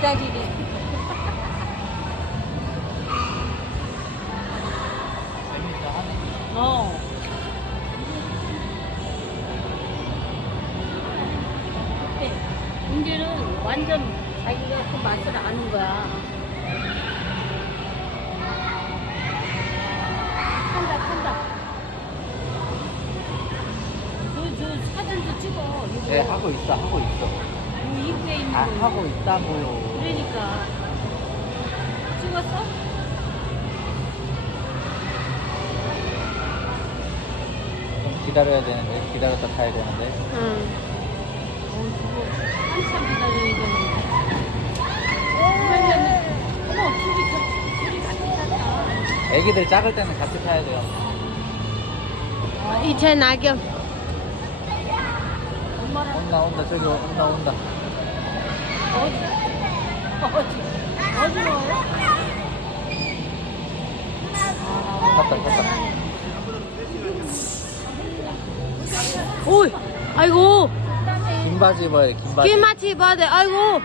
기다리래. 어. 근데 문제는 완전 자기가 그 맛을 아는 거야. 탄다, 탄다. 저, 저 사진도 찍어. 이거. 네 하고 있어 하고 있어. 이 입구에 있는 아 거. 하고 있다고요. 찍었어? 좀 기다려야 되는데 기다렸다 타야 되는데. 응. 어, 저거 한참 기다려야 되는데. 그러면은, 어머, 둘이, 다- 둘이 같이 탔다. 애기들 작을 때는 같이 타야 돼요. 이제 낙엽. 엄마랑 온다 온다 저기 온다 온다. 어디? 어디? 어디로요? 갔다 갔다. 오이, 아이고, 긴 바지 입어야 돼, 긴 바지. 긴 마치 입어야 돼. 아이고,